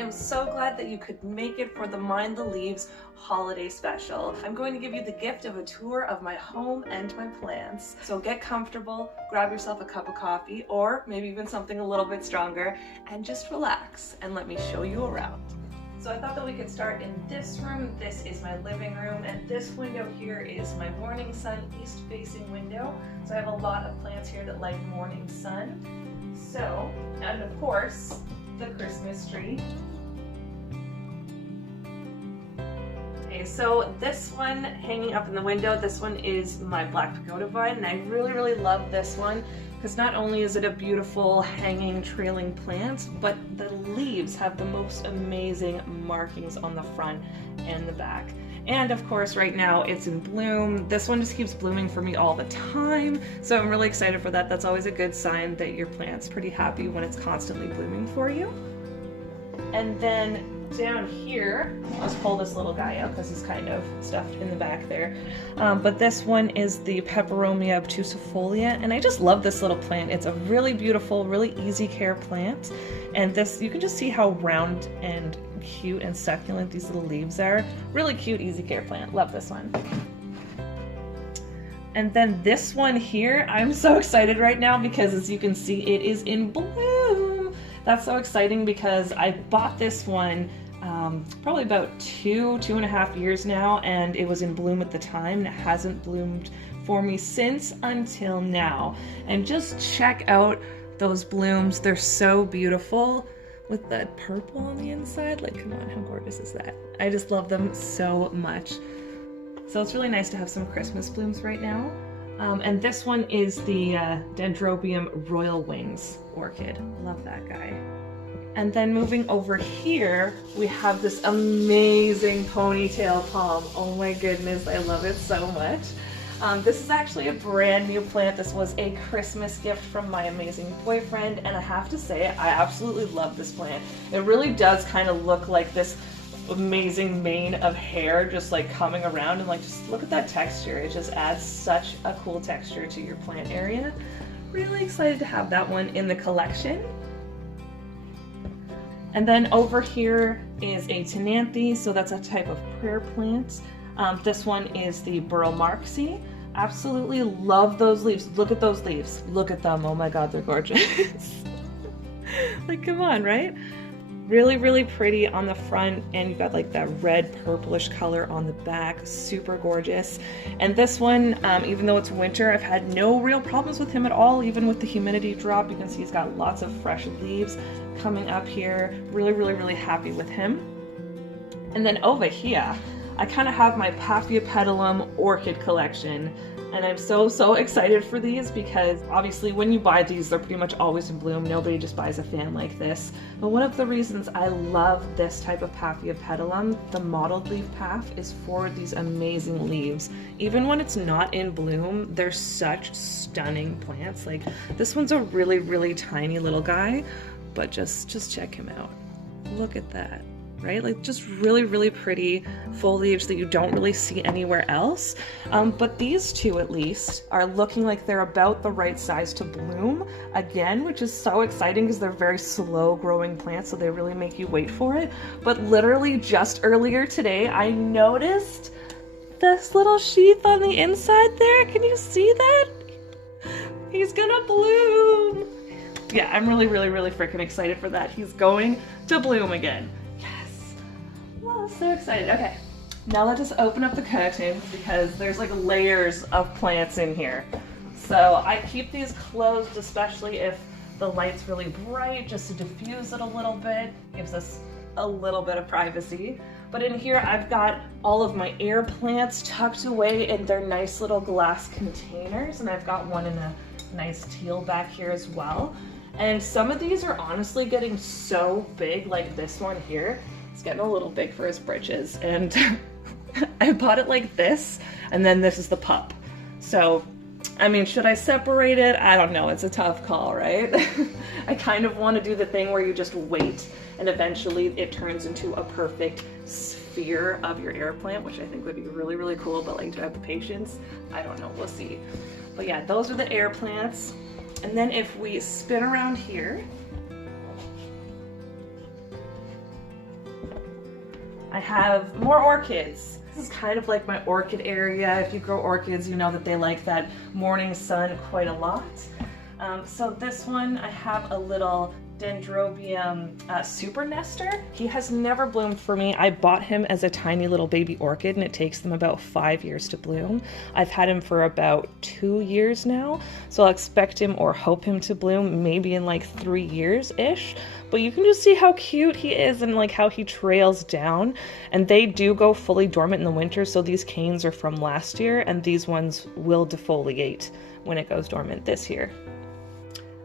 am so glad that you could make it for the Mind the Leaves holiday special. I'm going to give you the gift of a tour of my home and my plants. So get comfortable, grab yourself a cup of coffee, or maybe even something a little bit stronger, and just relax and let me show you around. So I thought that we could start in this room. This is my living room, and this window here is my morning sun east-facing window. So I have a lot of plants here that like morning sun. So, and of course, the Christmas tree. Okay, so this one hanging up in the window, this one is my black pagoda vine, and I really love this one because not only is it a beautiful hanging trailing plant, but the leaves have the most amazing markings on the front and the back. And of course right now it's in bloom. This one just keeps blooming for me all the time, so I'm really excited for that. That's always a good sign that your plant's pretty happy when it's constantly blooming for you. And then down here, let's pull this little guy out because he's kind of stuffed in the back there. But this one is the Peperomia obtusifolia, and I just love this little plant. It's a really beautiful, really easy care plant. And this, you can just see how round and cute and succulent these little leaves are. Really cute, easy care plant. Love this one. And then this one here, I'm so excited right now because as you can see, it is in bloom. That's so exciting because I bought this one probably about two and a half years now, and it was in bloom at the time, and it hasn't bloomed for me since until now. And just check out those blooms. They're so beautiful with that purple on the inside. Like, come on, how gorgeous is that? I just love them so much. So it's really nice to have some Christmas blooms right now. And this one is the Dendrobium Royal Wings orchid. Love that guy. And then moving over here, we have this amazing ponytail palm. Oh my goodness, I love it so much. This is actually a brand new plant. This was a Christmas gift from my amazing boyfriend, and I have to say, I absolutely love this plant. It really does kind of look like this amazing mane of hair just like coming around, and like just look at that texture. It just adds such a cool texture to your plant area. Really excited to have that one in the collection. And then over here is a Tenanthe, so that's a type of prayer plant. This one is the Burromarxy. Absolutely love those leaves. Look at those leaves. Look at them. Oh my god, they're gorgeous. Like, come on, right? Really pretty on the front, and you've got like that red purplish color on the back. Super gorgeous. And this one, even though it's winter, I've had no real problems with him at all, even with the humidity drop. You can see he's got lots of fresh leaves coming up here. Really happy with him. And then over here, I kind of have my Paphiopedilum orchid collection, and I'm so excited for these because obviously when you buy these, they're pretty much always in bloom. Nobody just buys a fan like this. But one of the reasons I love this type of Paphiopedilum, the mottled leaf paph, is for these amazing leaves. Even when it's not in bloom, they're such stunning plants. Like, this one's a really tiny little guy, but just check him out. Look at that. Right? Like, just really pretty foliage that you don't really see anywhere else. But these two at least are looking like they're about the right size to bloom again, which is so exciting because they're very slow growing plants, so they really make you wait for it. But literally just earlier today, I noticed this little sheath on the inside there. Can you see that? He's gonna bloom. Yeah, I'm really freaking excited for that. He's going to bloom again. Oh, so excited. Okay, now let's just open up the curtains because there's like layers of plants in here. So I keep these closed, especially if the light's really bright, just to diffuse it a little bit. Gives us a little bit of privacy. But in here I've got all of my air plants tucked away in their nice little glass containers, and I've got one in a nice teal back here as well. And some of these are honestly getting so big, like this one here. It's getting a little big for his britches, and I bought it like this, and then this is the pup. So, I mean, should I separate it? I don't know. It's a tough call, right? I kind of want to do the thing where you just wait, and eventually it turns into a perfect sphere of your air plant, which I think would be really cool, but like, do I have the patience? I don't know. We'll see. But yeah, those are the air plants. And then if we spin around here, have more orchids. This is kind of like my orchid area. If you grow orchids, you know that they like that morning sun quite a lot. So this one, I have a little Dendrobium super nester. He has never bloomed for me. I bought him as a tiny little baby orchid and it takes them about 5 years to bloom. I've had him for about 2 years now, so I'll expect him or hope him to bloom maybe in like 3 years-ish. But you can just see how cute he is and like how he trails down. And they do go fully dormant in the winter, so these canes are from last year and these ones will defoliate when it goes dormant this year.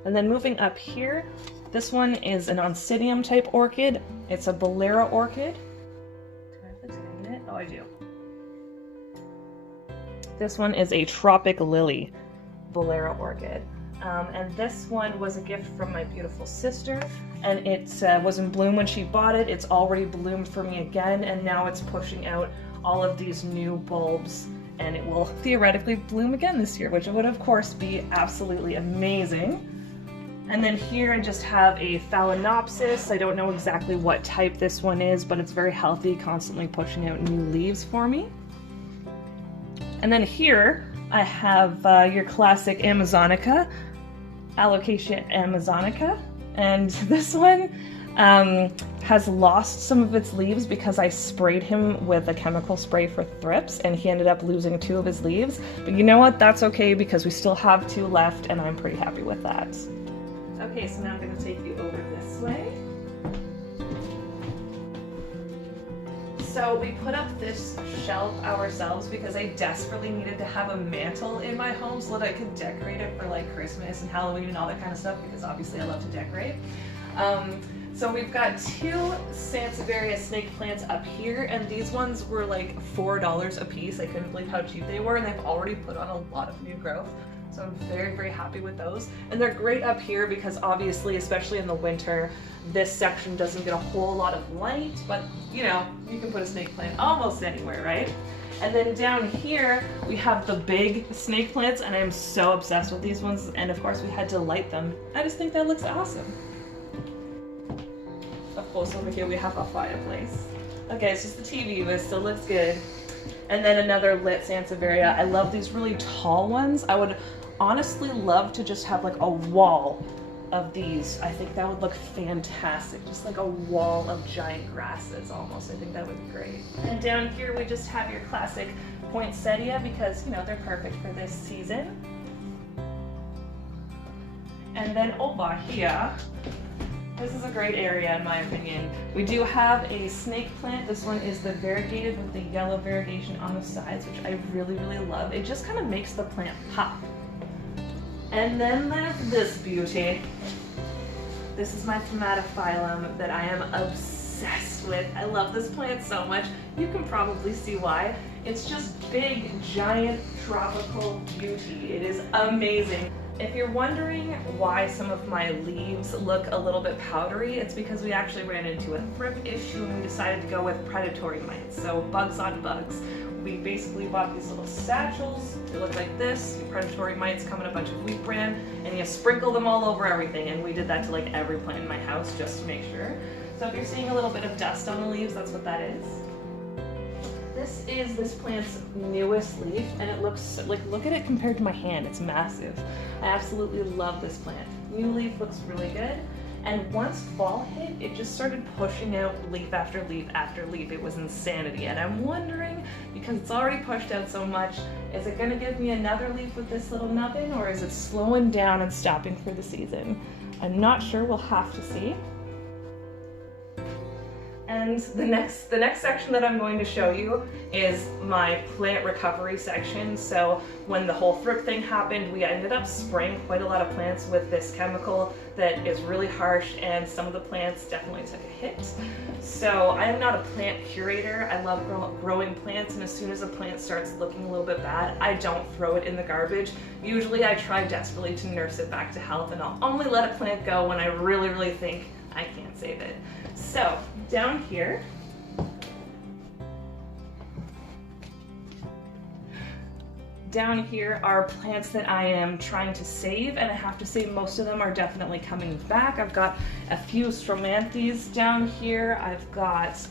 And then moving up here, this one is an Oncidium type orchid. It's a Bolera orchid. Do I have to name it? Oh, I do. This one is a Tropic Lily Bolera orchid. And this one was a gift from my beautiful sister, and it was in bloom when she bought it. It's already bloomed for me again, and now it's pushing out all of these new bulbs, and it will theoretically bloom again this year, which would of course be absolutely amazing. And then here I just have a Phalaenopsis. I don't know exactly what type this one is, but it's very healthy, constantly pushing out new leaves for me. And then here I have your classic Amazonica, Alocasia amazonica. And this one has lost some of its leaves because I sprayed him with a chemical spray for thrips, and he ended up losing 2 of his leaves. But you know what? That's okay because we still have 2 left, and I'm pretty happy with that. Okay, so now I'm going to take you over this way. So we put up this shelf ourselves because I desperately needed to have a mantle in my home so that I could decorate it for like Christmas and Halloween and all that kind of stuff, because obviously I love to decorate. So we've got 2 Sansevieria snake plants up here, and these ones were like $4 a piece. I couldn't believe how cheap they were, and they've already put on a lot of new growth. So I'm very, very happy with those. And they're great up here because obviously, especially in the winter, this section doesn't get a whole lot of light, but you know, you can put a snake plant almost anywhere, right? And then down here, we have the big snake plants, and I'm so obsessed with these ones. And of course, we had to light them. I just think that looks awesome. Of course, over here we have a fireplace. Okay, it's just the TV, but it still looks good. And then another lit Sansevieria. I love these really tall ones. I would honestly love to just have like a wall of these. I think that would look fantastic. Just like a wall of giant grasses almost. I think that would be great. And down here we just have your classic poinsettia because, you know, they're perfect for this season. And then over here, this is a great area in my opinion. We do have a snake plant. This one is the variegated with the yellow variegation on the sides, which I really, really love. It just kind of makes the plant pop. And then there's this beauty. This is my Tomatophyllum that I am obsessed with. I love this plant so much. You can probably see why. It's just big, giant, tropical beauty. It is amazing. If you're wondering why some of my leaves look a little bit powdery, it's because we actually ran into a thrip issue and we decided to go with predatory mites, so bugs on bugs. We basically bought these little satchels. They look like this. Predatory mites come in a bunch of wheat bran, and you sprinkle them all over everything, and we did that to like every plant in my house just to make sure. So if you're seeing a little bit of dust on the leaves, that's what that is. This is this plant's newest leaf, and it looks like, look at it compared to my hand, it's massive. I absolutely love this plant. New leaf looks really good, and once fall hit, it just started pushing out leaf after leaf after leaf. It was insanity, and I'm wondering, because it's already pushed out so much, is it gonna give me another leaf with this little nubbin, or is it slowing down and stopping for the season? I'm not sure, we'll have to see. And the next section that I'm going to show you is my plant recovery section. So when the whole thrip thing happened, we ended up spraying quite a lot of plants with this chemical that is really harsh, and some of the plants definitely took a hit. So I am not a plant curator. I love growing plants, and as soon as a plant starts looking a little bit bad, I don't throw it in the garbage. Usually I try desperately to nurse it back to health, and I'll only let a plant go when I really, really think I can't save it. So down here, are plants that I am trying to save, and I have to say most of them are definitely coming back. I've got a few Stromanthes down here. I've got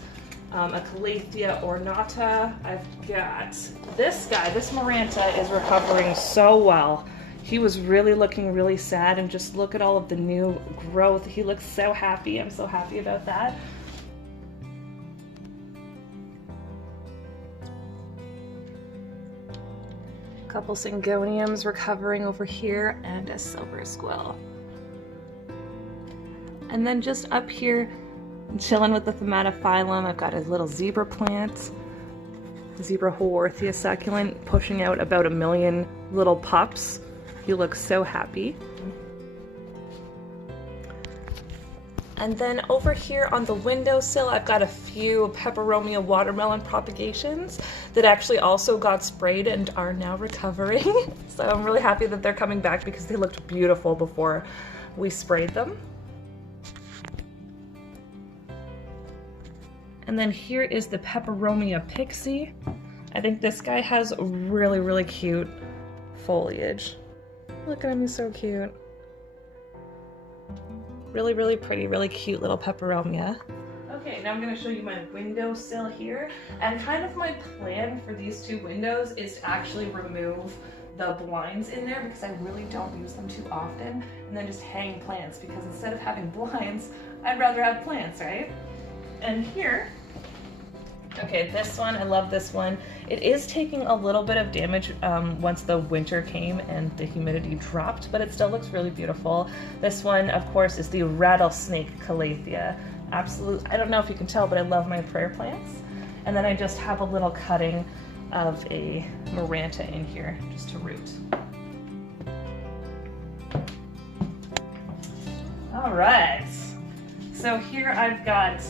a Calathea ornata. I've got this guy, this Maranta is recovering so well. He was really looking really sad, and just look at all of the new growth. He looks so happy. I'm so happy about that. A couple Syngoniums recovering over here, and a silver squill. And then just up here, chilling with the Thaumatophyllum, I've got a little zebra plant, zebra Haworthia succulent, pushing out about 1 million little pups. He looks so happy. And then over here on the windowsill, I've got a few Peperomia watermelon propagations that actually also got sprayed and are now recovering. So I'm really happy that they're coming back because they looked beautiful before we sprayed them. And then here is the Peperomia Pixie. I think this guy has really, really cute foliage. Look at him, he's so cute. Really, really pretty, really cute little Peperomia. Okay, now I'm gonna show you my windowsill here. And kind of my plan for these two windows is to actually remove the blinds in there because I really don't use them too often, and then just hang plants, because instead of having blinds, I'd rather have plants, right? And here, okay, this one, I love this one. It is taking a little bit of damage once the winter came and the humidity dropped, but it still looks really beautiful. This one, of course, is the rattlesnake Calathea. Absolutely, I don't know if you can tell, but I love my prayer plants. And then I just have a little cutting of a Maranta in here just to root. All right, so here I've got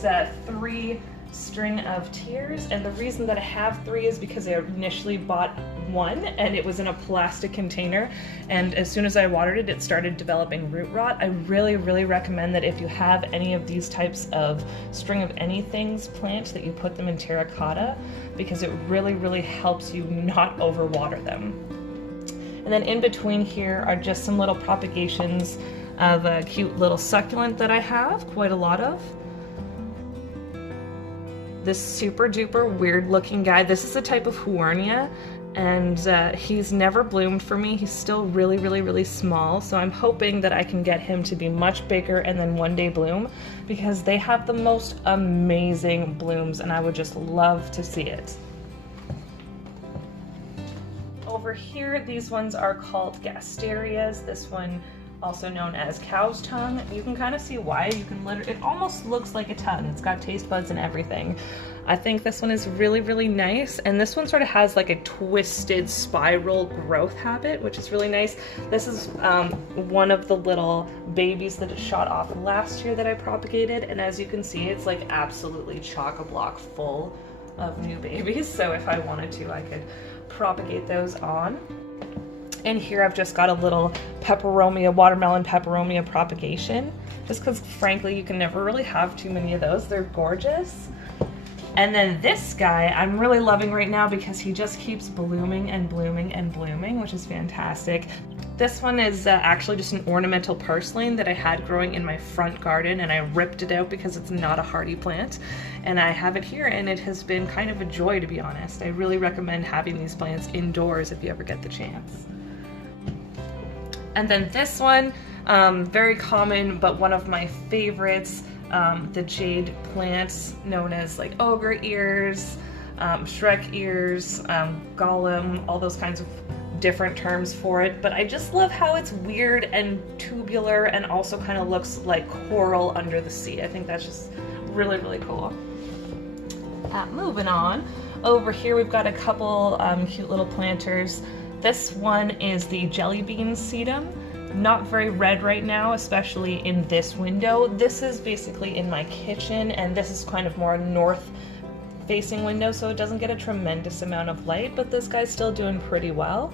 3 string of Tears, and the reason that I have 3 is because I initially bought 1 and it was in a plastic container, and as soon as I watered it, it started developing root rot. I really, really recommend that if you have any of these types of string of anythings plant, that you put them in terracotta, because it really, really helps you not overwater them. And then in between here are just some little propagations of a cute little succulent that I have, quite a lot of. This super duper weird looking guy, this is a type of Huernia, and he's never bloomed for me. He's still really, really, really small, so I'm hoping that I can get him to be much bigger and then one day bloom, because they have the most amazing blooms and I would just love to see it. Over here, these ones are called Gasterias. This one, also known as cow's tongue. You can kind of see why. You can literally, it almost looks like a tongue. It's got taste buds and everything. I think this one is really, really nice. And this one sort of has like a twisted spiral growth habit, which is really nice. This is one of the little babies that it shot off last year that I propagated. And as you can see, it's like absolutely chock-a-block full of new babies. So if I wanted to, I could propagate those on. And here I've just got a little Peperomia, watermelon Peperomia propagation, just because frankly you can never really have too many of those. They're gorgeous. And then this guy I'm really loving right now because he just keeps blooming and blooming and blooming, which is fantastic. This one is actually just an ornamental purslane that I had growing in my front garden, and I ripped it out because it's not a hardy plant. And I have it here, and it has been kind of a joy, to be honest. I really recommend having these plants indoors if you ever get the chance. And then this one, very common, but one of my favorites, the Jade plants, known as like ogre ears, Shrek ears, Gollum, all those kinds of different terms for it. But I just love how it's weird and tubular and also kind of looks like coral under the sea. I think that's just really, really cool. Moving on, over here we've got a couple cute little planters. This one is the jelly bean sedum. Not very red right now, especially in this window. This is basically in my kitchen, and this is kind of more north facing window, so it doesn't get a tremendous amount of light, but this guy's still doing pretty well.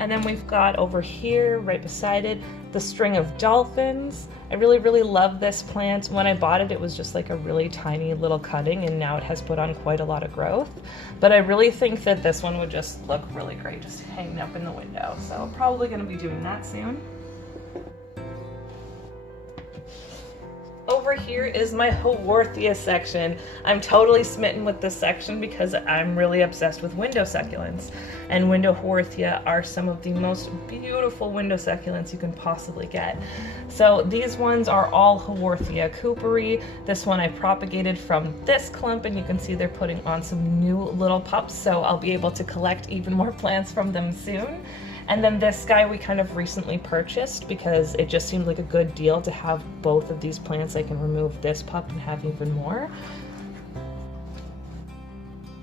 And then we've got over here, right beside it, the string of dolphins. I really, really love this plant. When I bought it, it was just like a really tiny little cutting, and now it has put on quite a lot of growth. But I really think that this one would just look really great just hanging up in the window. So I'm probably gonna be doing that soon. Over here is my Haworthia section. I'm totally smitten with this section because I'm really obsessed with window succulents. And window Haworthia are some of the most beautiful window succulents you can possibly get. So these ones are all Haworthia cooperi. This one I propagated from this clump, and you can see they're putting on some new little pups, so I'll be able to collect even more plants from them soon. And then this guy we kind of recently purchased because it just seemed like a good deal to have both of these plants. I can remove this pup and have even more.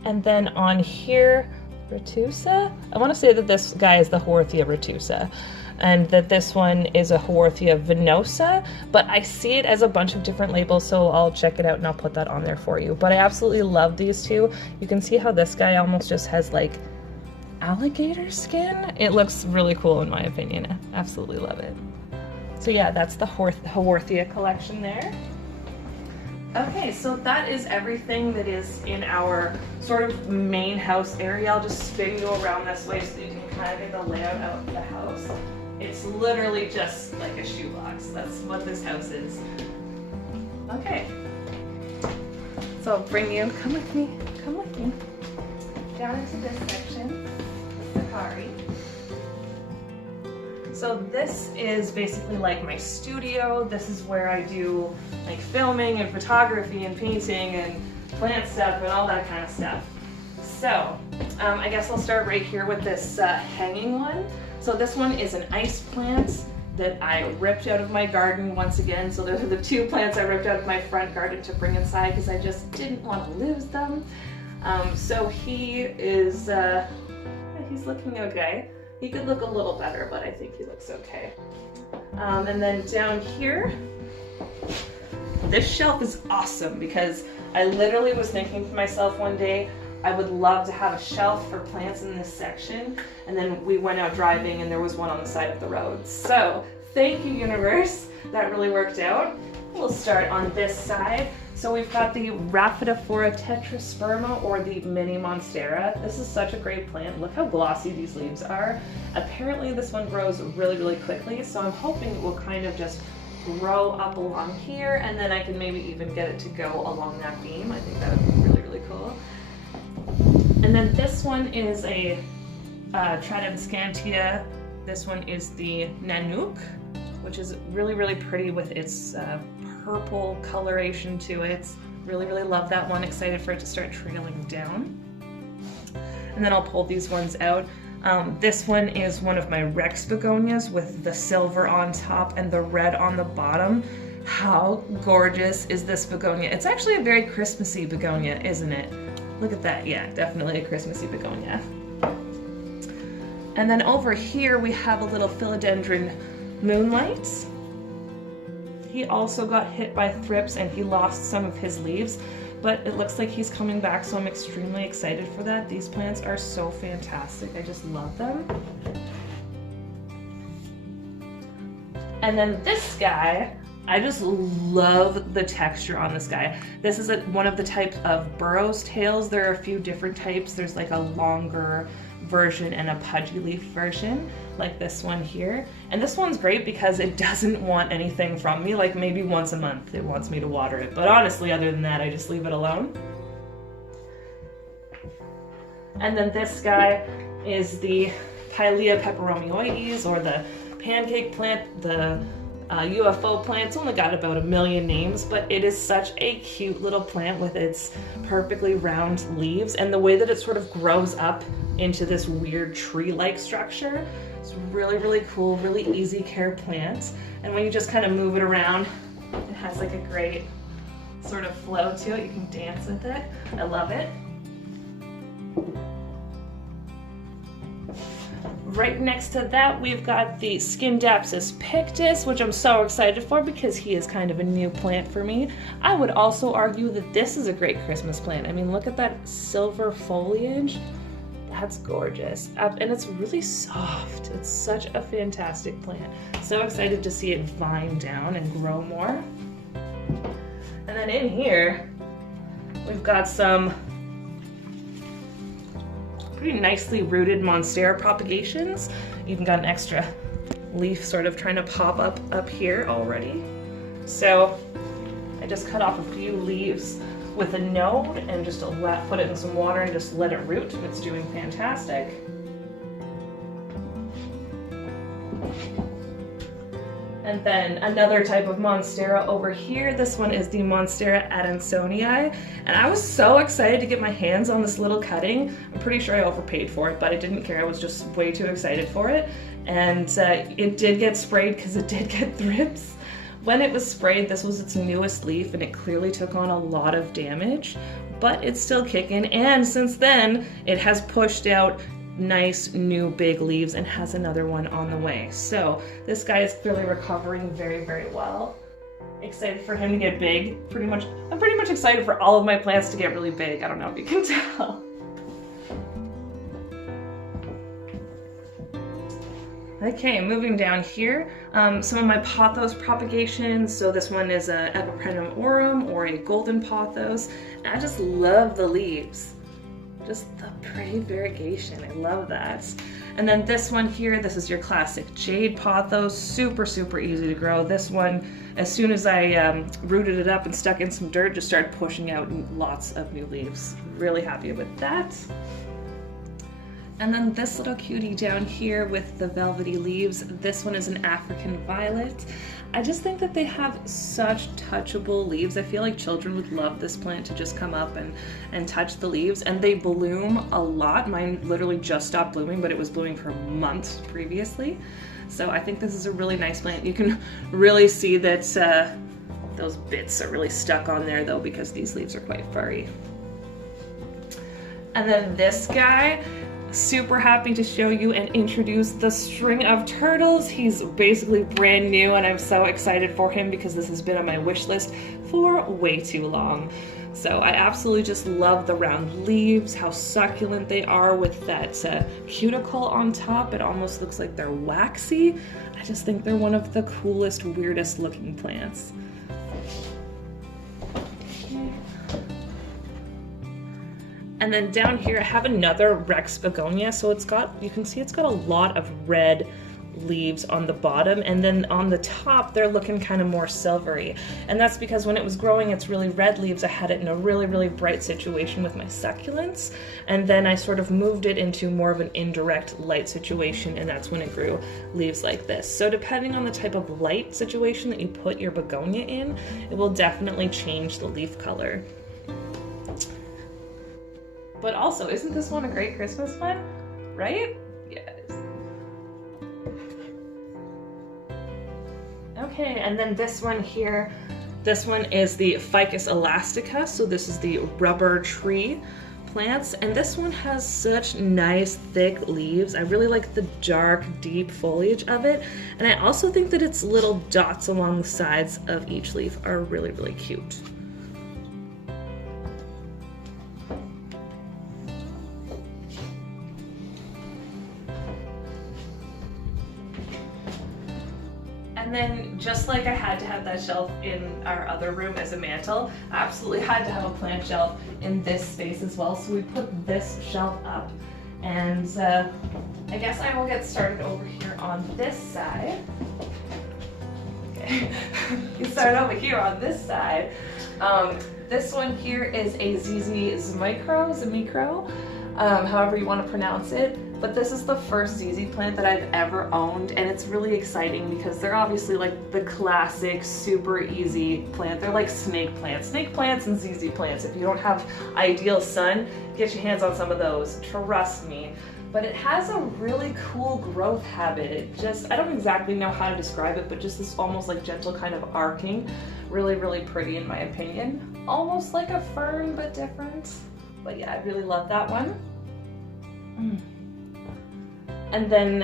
And then on here, Retusa? I want to say that this guy is the Haworthia Retusa, and that this one is a Haworthia venosa, but I see it as a bunch of different labels, so I'll check it out and I'll put that on there for you. But I absolutely love these two. You can see how this guy almost just has like alligator skin. It looks really cool in my opinion. I absolutely love it. So yeah, that's the Haworthia collection there. Okay, so that is everything that is in our sort of main house area. I'll just spin you around this way so that you can kind of get the layout out of the house. It's literally just like a shoebox. That's what this house is. Okay. So I'll bring you, come with me, down into this section. So this is basically like my studio. This is where I do like filming and photography and painting and plant stuff and all that kind of stuff. So I guess I'll start right here with this hanging one. So this one is an ice plant that I ripped out of my garden once again. So those are the two plants I ripped out of my front garden to bring inside because I just didn't want to lose them. So he is he's looking okay. He could look a little better, but I think he looks okay. And then down here, this shelf is awesome because I literally was thinking to myself one day, I would love to have a shelf for plants in this section. And then we went out driving and there was one on the side of the road. So thank you, universe. That really worked out. We'll start on this side. So we've got the Rhaphidophora tetrasperma, or the Mini Monstera. This is such a great plant. Look how glossy these leaves are. Apparently this one grows really, really quickly, so I'm hoping it will kind of just grow up along here, and then I can maybe even get it to go along that beam. I think that would be really, really cool. And then this one is a Tradescantia. This one is the Nanook, which is really, really pretty with its purple coloration to it. Really, really love that one. Excited for it to start trailing down. And then I'll pull these ones out. This one is one of my Rex begonias with the silver on top and the red on the bottom. How gorgeous is this begonia? It's actually a very Christmassy begonia, isn't it? Look at that. Yeah, definitely a Christmassy begonia. And then over here we have a little philodendron Moonlight. He also got hit by thrips and he lost some of his leaves, but it looks like he's coming back, so I'm extremely excited for that. These plants are so fantastic. I just love them. And then this guy, I just love the texture on this guy. This is one of the types of Burrow's tails. There are a few different types. There's like a longer version and a pudgy leaf version, like this one here. And this one's great because it doesn't want anything from me. Like maybe once a month it wants me to water it, but honestly other than that I just leave it alone. And then this guy is the Pilea peperomioides, or the pancake plant, the UFO plant. It's only got about 1 million names, but it is such a cute little plant with its perfectly round leaves, and the way that it sort of grows up into this weird tree-like structure. It's really, really cool, really easy care plant. And when you just kind of move it around, it has like a great sort of flow to it. You can dance with it. I love it. Right next to that, we've got the Scindapsus pictus, which I'm so excited for because he is kind of a new plant for me. I would also argue that this is a great Christmas plant. I mean, look at that silver foliage. That's gorgeous. And it's really soft. It's such a fantastic plant. So excited to see it vine down and grow more. And then in here, we've got some pretty nicely rooted Monstera propagations. Even got an extra leaf sort of trying to pop up here already. So I just cut off a few leaves with a node and just put it in some water and just let it root. It's doing fantastic. And then another type of Monstera over here. This one is the Monstera Adansonii. And I was so excited to get my hands on this little cutting. I'm pretty sure I overpaid for it, but I didn't care. I was just way too excited for it. And it did get sprayed because it did get thrips. When it was sprayed, this was its newest leaf and it clearly took on a lot of damage, but it's still kicking. And since then, it has pushed out nice new big leaves and has another one on the way. So this guy is clearly recovering very, very well. Excited for him to get big. I'm pretty much excited for all of my plants to get really big. I don't know if you can tell. Okay, moving down here, some of my pothos propagations. So this one is a Peperomia aurum or a golden pothos. And I just love the leaves. Just the pretty variegation, I love that. And then this one here, this is your classic Jade pothos, super, super easy to grow. This one, as soon as I rooted it up and stuck in some dirt, just started pushing out lots of new leaves. Really happy with that. And then this little cutie down here with the velvety leaves, this one is an African violet. I just think that they have such touchable leaves. I feel like children would love this plant to just come up and touch the leaves, and they bloom a lot. Mine literally just stopped blooming, but it was blooming for months previously. So I think this is a really nice plant. You can really see that those bits are really stuck on there though, because these leaves are quite furry. And then this guy, super happy to show you and introduce the string of turtles. He's basically brand new and I'm so excited for him because this has been on my wish list for way too long. So I absolutely just love the round leaves, how succulent they are with that cuticle on top. It almost looks like they're waxy. I just think they're one of the coolest, weirdest looking plants. And then down here I have another Rex Begonia. So you can see it's got a lot of red leaves on the bottom, and then on the top they're looking kind of more silvery. And that's because when it was growing its really red leaves, I had it in a really, really bright situation with my succulents. And then I sort of moved it into more of an indirect light situation, and that's when it grew leaves like this. So depending on the type of light situation that you put your begonia in, it will definitely change the leaf color. But also, isn't this one a great Christmas one? Right? Yes. Okay, and then this one here, this one is the Ficus elastica. So this is the rubber tree plants, and this one has such nice thick leaves. I really like the dark, deep foliage of it, and I also think that its little dots along the sides of each leaf are really, really cute. And then, just like I had to have that shelf in our other room as a mantle, I absolutely had to have a plant shelf in this space as well. So we put this shelf up, and I guess I will get started over here on this side. Okay, we start over here on this side. This one here is a ZZ Zemicro, however you want to pronounce it. But this is the first ZZ plant that I've ever owned, and it's really exciting because they're obviously like the classic, super easy plant. They're like snake plants and ZZ plants. If you don't have ideal sun, get your hands on some of those, trust me. But it has a really cool growth habit. It just, I don't exactly know how to describe it, but just this almost like gentle kind of arcing. Really, really pretty in my opinion. Almost like a fern, but different. But yeah, I really love that one. And then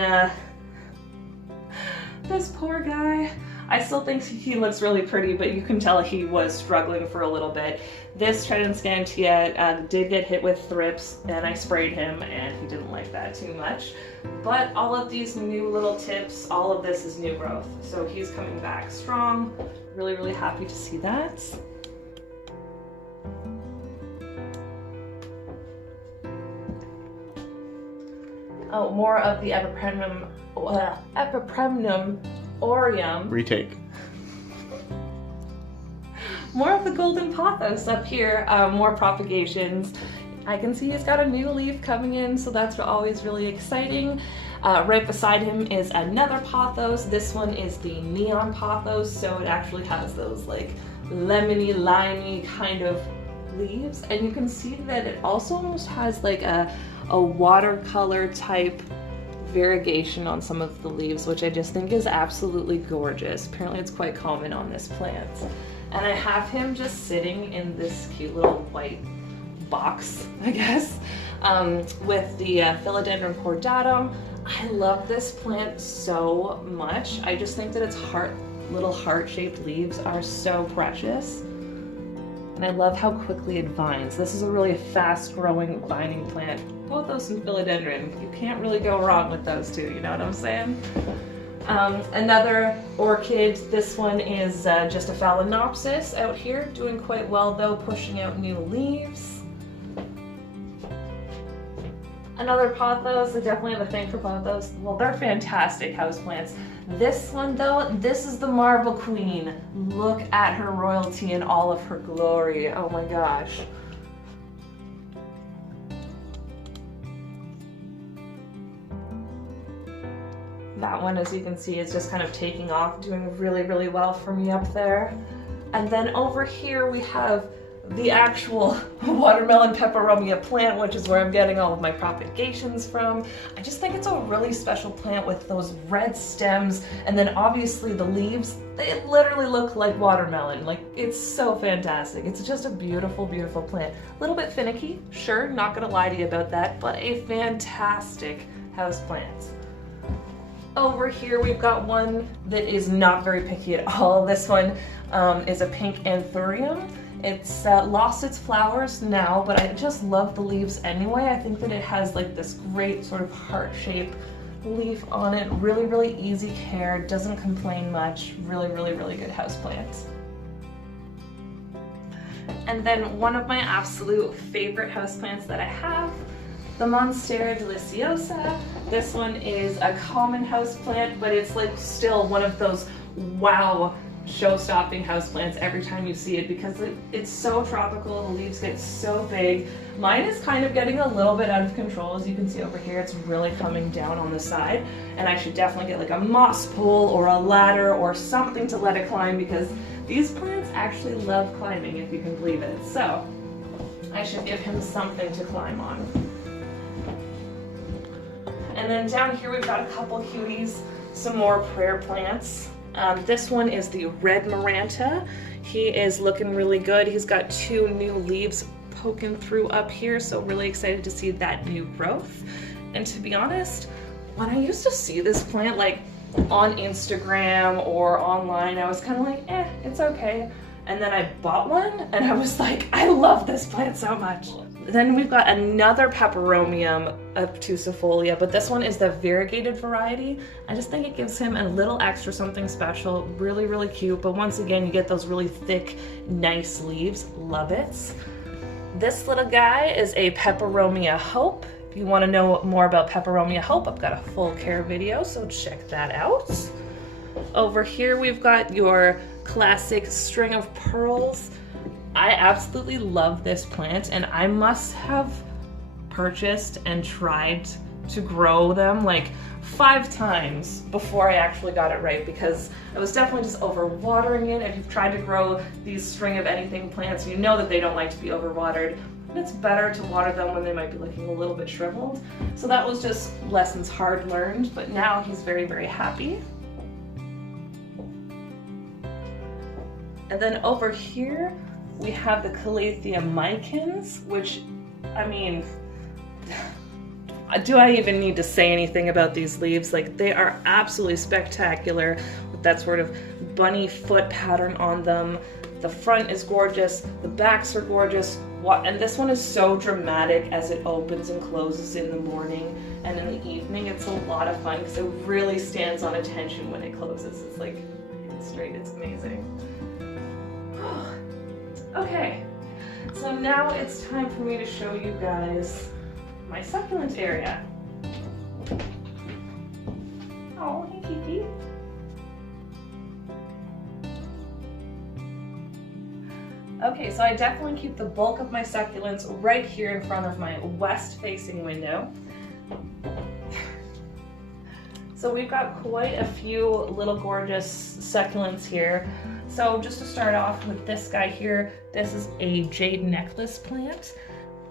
this poor guy, I still think he looks really pretty, but you can tell he was struggling for a little bit. This Trident did get hit with thrips, and I sprayed him, and he didn't like that too much. But all of these new little tips, all of this is new growth. So he's coming back strong. Really, really happy to see that. Oh, more of the Peperomia aurum. Retake. more of the golden pothos up here, more propagations. I can see he's got a new leaf coming in, so that's always really exciting. Right beside him is another pothos. This one is the neon pothos, so it actually has those like lemony, limey kind of leaves, and you can see that it also almost has like a watercolor type variegation on some of the leaves, which I just think is absolutely gorgeous. Apparently it's quite common on this plant. And I have him just sitting in this cute little white box, I guess, with the Philodendron cordatum. I love this plant so much. I just think that its little heart-shaped leaves are so precious. And I love how quickly it vines. This is a really fast-growing vining plant. Pothos and philodendron, you can't really go wrong with those two, you know what I'm saying? Another orchid, this one is just a phalaenopsis out here, doing quite well though, pushing out new leaves. Another pothos, I definitely have a thing for pothos. Well, they're fantastic houseplants. This one though, this is the Marble Queen. Look at her royalty in all of her glory. Oh my gosh. That one, as you can see, is just kind of taking off, doing really, really well for me up there. And then over here we have the actual watermelon peperomia plant, which is where I'm getting all of my propagations from. I just think it's a really special plant with those red stems, and then obviously the leaves, they literally look like watermelon. Like, it's so fantastic. It's just a beautiful, beautiful plant. A little bit finicky, sure, not gonna lie to you about that, but a fantastic house plant. Over here we've got one that is not very picky at all. This one is a pink anthurium. It's lost its flowers now, but I just love the leaves anyway. I think that it has like this great sort of heart-shaped leaf on it. Really, really easy care, doesn't complain much. Really, really, really good houseplant. And then one of my absolute favorite houseplants that I have, the Monstera deliciosa. This one is a common houseplant, but it's like still one of those wow show-stopping houseplants every time you see it because it's so tropical, the leaves get so big. Mine is kind of getting a little bit out of control, as you can see over here. It's really coming down on the side, and I should definitely get like a moss pole or a ladder or something to let it climb because these plants actually love climbing, if you can believe it. So I should give him something to climb on. And then down here we've got a couple cuties, some more prayer plants. This one is the red Maranta. He is looking really good. He's got 2 new leaves poking through up here, so really excited to see that new growth. And to be honest, when I used to see this plant like on Instagram or online, I was kind of like, it's okay. And then I bought one and I was like, I love this plant so much. Then we've got another Peperomia obtusifolia, but this one is the variegated variety. I just think it gives him a little extra something special. Really, really cute, but once again, you get those really thick, nice leaves. Love it. This little guy is a Peperomia Hope. If you want to know more about Peperomia Hope, I've got a full care video, so check that out. Over here, we've got your classic string of pearls. I absolutely love this plant, and I must have purchased and tried to grow them like 5 times before I actually got it right, because I was definitely just overwatering it. If you've tried to grow these string of anything plants, you know that they don't like to be overwatered. And it's better to water them when they might be looking a little bit shriveled. So that was just lessons hard learned, but now he's very, very happy. And then over here, we have the Calathea micans, which, I mean, do I even need to say anything about these leaves? Like, they are absolutely spectacular with that sort of bunny foot pattern on them. The front is gorgeous, the backs are gorgeous, and this one is so dramatic as it opens and closes in the morning, and in the evening it's a lot of fun because it really stands on attention when it closes. It's like, straight, it's amazing. Okay, so now it's time for me to show you guys my succulent area. Oh, hey Kiki. Okay, so I definitely keep the bulk of my succulents right here in front of my west-facing window. So we've got quite a few little gorgeous succulents here. So just to start off with this guy here, this is a jade necklace plant.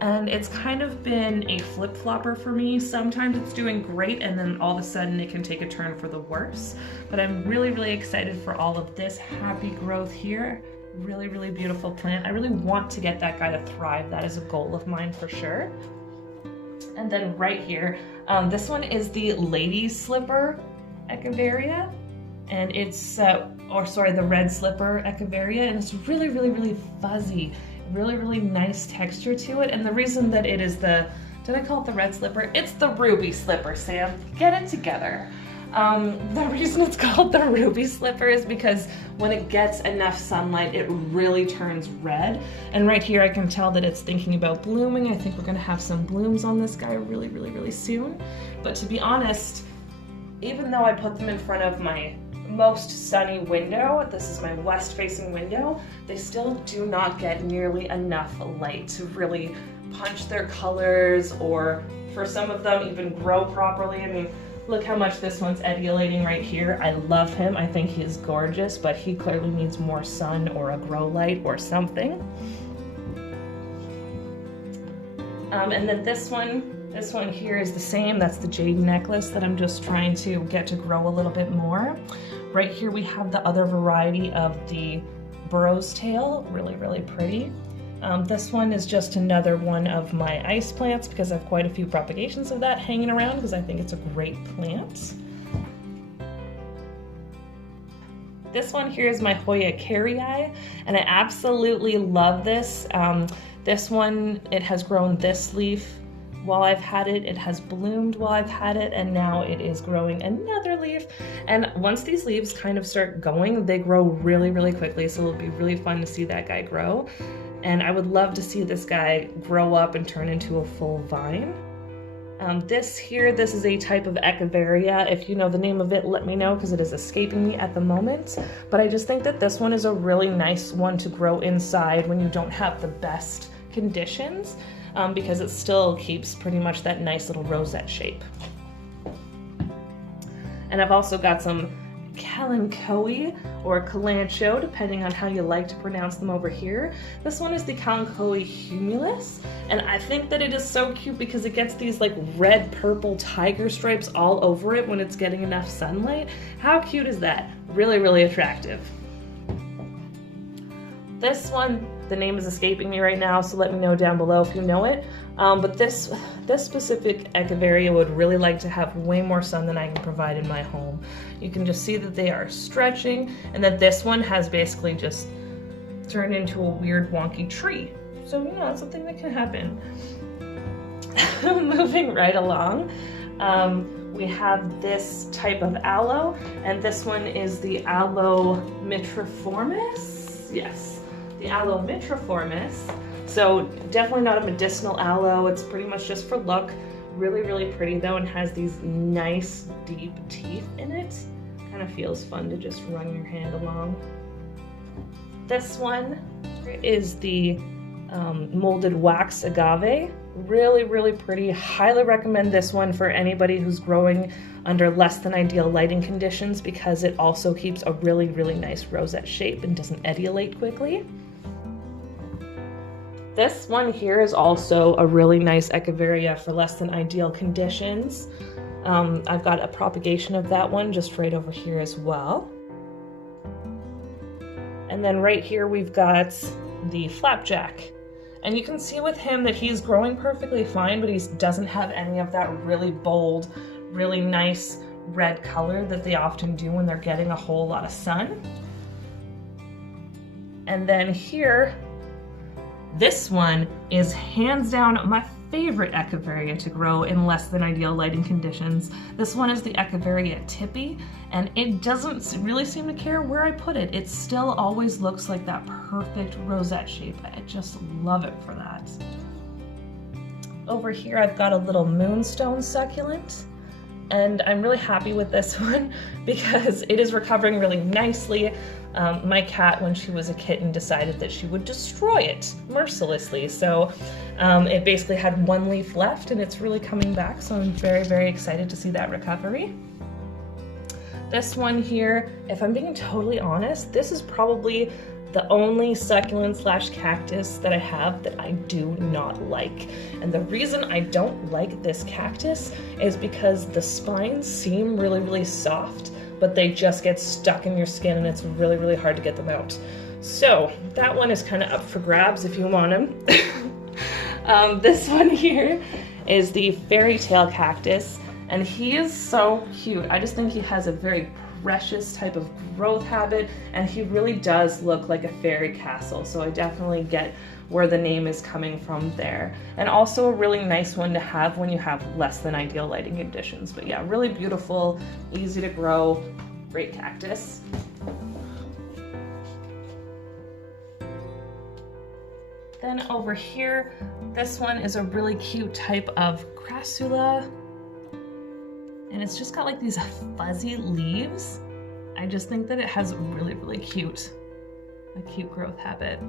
And it's kind of been a flip-flopper for me. Sometimes it's doing great and then all of a sudden it can take a turn for the worse. But I'm really, really excited for all of this happy growth here. Really, really beautiful plant. I really want to get that guy to thrive. That is a goal of mine for sure. And then right here, this one is the Lady Slipper Echeveria. And it's, the Red Slipper Echeveria. And it's really, really, really fuzzy. Really, really nice texture to it. And the reason that it is did I call it the Red Slipper? It's the Ruby Slipper, Sam. Get it together. The reason it's called the Ruby Slipper is because when it gets enough sunlight, it really turns red. And right here, I can tell that it's thinking about blooming. I think we're gonna have some blooms on this guy really, really, really soon. But to be honest, even though I put them in front of my most sunny window, this is my west-facing window, they still do not get nearly enough light to really punch their colors or for some of them even grow properly. I mean, look how much this one's etiolating right here. I love him. I think he's gorgeous, but he clearly needs more sun or a grow light or something. And then this one here is the same. That's the jade necklace that I'm just trying to get to grow a little bit more. Right here we have the other variety of the burrow's tail. Really, really pretty. This one is just another one of my ice plants because I have quite a few propagations of that hanging around because I think it's a great plant. This one here is my Hoya carrii, and I absolutely love this. This one, it has grown this leaf while I've had it, it has bloomed while I've had it, and now it is growing another leaf. And once these leaves kind of start going, they grow really, really quickly, so it'll be really fun to see that guy grow. And I would love to see this guy grow up and turn into a full vine. This is a type of Echeveria. If you know the name of it, let me know because it is escaping me at the moment. But I just think that this one is a really nice one to grow inside when you don't have the best conditions. Because it still keeps pretty much that nice little rosette shape. And I've also got some Kalanchoe or Kalanchoe, depending on how you like to pronounce them over here. This one is the Kalanchoe humulus, and I think that it is so cute because it gets these like red purple tiger stripes all over it when it's getting enough sunlight. How cute is that? Really, really attractive. This one, the name is escaping me right now, so let me know down below if you know it. But this specific Echeveria would really like to have way more sun than I can provide in my home. You can just see that they are stretching, and that this one has basically just turned into a weird wonky tree. So, you know, it's something that can happen. Moving right along, we have this type of aloe, and this one is the Aloe Mitriformis. Yes, the Aloe Mitriformis. So definitely not a medicinal aloe. It's pretty much just for look. Really, really pretty though, and has these nice deep teeth in it. Kind of feels fun to just run your hand along. This one is the molded Wax Agave. Really, really pretty. Highly recommend this one for anybody who's growing under less than ideal lighting conditions because it also keeps a really, really nice rosette shape and doesn't etiolate quickly. This one here is also a really nice Echeveria for less than ideal conditions. I've got a propagation of that one just right over here as well. And then right here we've got the Flapjack. And you can see with him that he's growing perfectly fine, but he doesn't have any of that really bold, really nice red color that they often do when they're getting a whole lot of sun. And then here, this one is hands down my favorite Echeveria to grow in less than ideal lighting conditions. This one is the Echeveria Tippy, and it doesn't really seem to care where I put it. It still always looks like that perfect rosette shape. I just love it for that. Over here I've got a little moonstone succulent, and I'm really happy with this one because it is recovering really nicely. My cat, when she was a kitten, decided that she would destroy it mercilessly, so it basically had one leaf left and it's really coming back, so I'm very, very excited to see that recovery. This one here, if I'm being totally honest, this is probably the only succulent slash cactus that I have that I do not like. And the reason I don't like this cactus is because the spines seem really, really soft, but they just get stuck in your skin and it's really, really hard to get them out. So that one is kind of up for grabs if you want him. This one here is the fairy tale cactus, and he is so cute. I just think he has a very precious type of growth habit, and he really does look like a fairy castle, so I definitely get where the name is coming from there. And also a really nice one to have when you have less than ideal lighting conditions. But yeah, really beautiful, easy to grow, great cactus. Then over here, this one is a really cute type of Crassula, and it's just got like these fuzzy leaves. I just think that it has a really, really cute growth habit.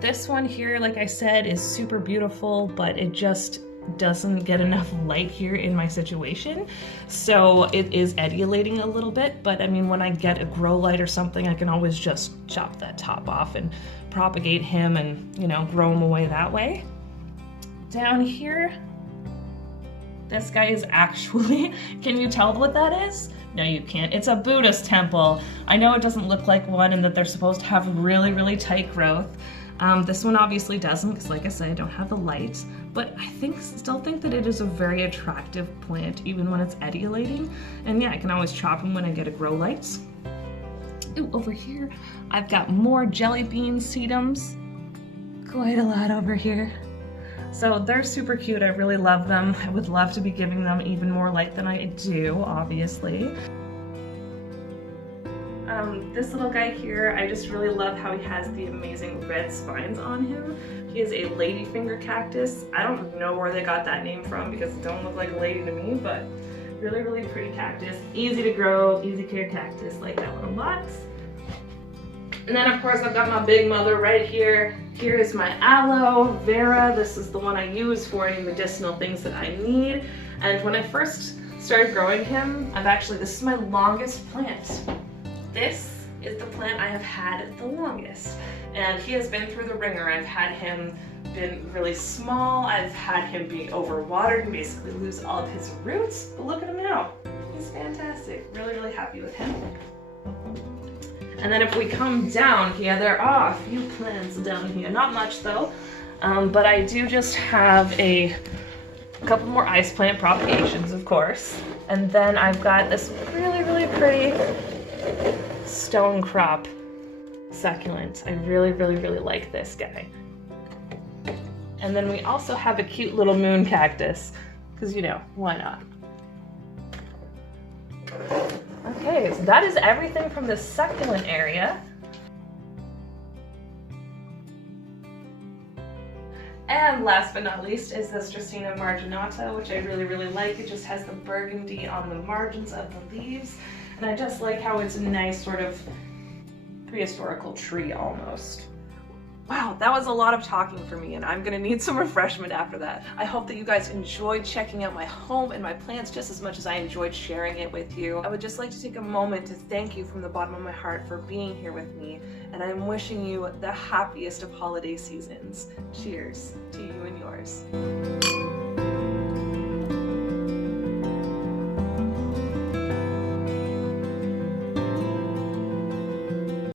This one here, like I said, is super beautiful, but it just doesn't get enough light here in my situation. So it is etiolating a little bit, but I mean, when I get a grow light or something, I can always just chop that top off and propagate him and, you know, grow him away that way. Down here, this guy is actually, can you tell what that is? No, you can't. It's a Buddhist temple. I know it doesn't look like one and that they're supposed to have really, really tight growth. This one obviously doesn't, because like I said, I don't have the light, but I still think that it is a very attractive plant even when it's etiolating. And yeah, I can always chop them when I get a grow light. Ooh, over here, I've got more jelly bean sedums. Quite a lot over here. So they're super cute. I really love them. I would love to be giving them even more light than I do, obviously. This little guy here, I just really love how he has the amazing red spines on him. He is a ladyfinger cactus. I don't know where they got that name from because it don't look like a lady to me, but really, really pretty cactus. Easy to grow, easy care cactus, like that one a lot. And then of course I've got my big mother right here. Here is my Aloe Vera. This is the one I use for any medicinal things that I need. And when I first started growing him, this is my longest plant. This is the plant I have had the longest. And he has been through the ringer. I've had him been really small. I've had him be overwatered and basically lose all of his roots. But look at him now. He's fantastic. Really, really happy with him. And then if we come down here, there are a few plants down here. Not much though, but I do just have a couple more ice plant propagations, of course. And then I've got this really, really pretty stone crop succulent. I really, really, really like this guy. And then we also have a cute little moon cactus, because you know, why not? Okay, so that is everything from the succulent area. And last but not least is this Dracaena marginata, which I really, really like. It just has the burgundy on the margins of the leaves. And I just like how it's a nice sort of prehistorical tree almost. Wow, that was a lot of talking for me, and I'm gonna need some refreshment after that. I hope that you guys enjoyed checking out my home and my plants just as much as I enjoyed sharing it with you. I would just like to take a moment to thank you from the bottom of my heart for being here with me, and I'm wishing you the happiest of holiday seasons. Cheers to you and yours.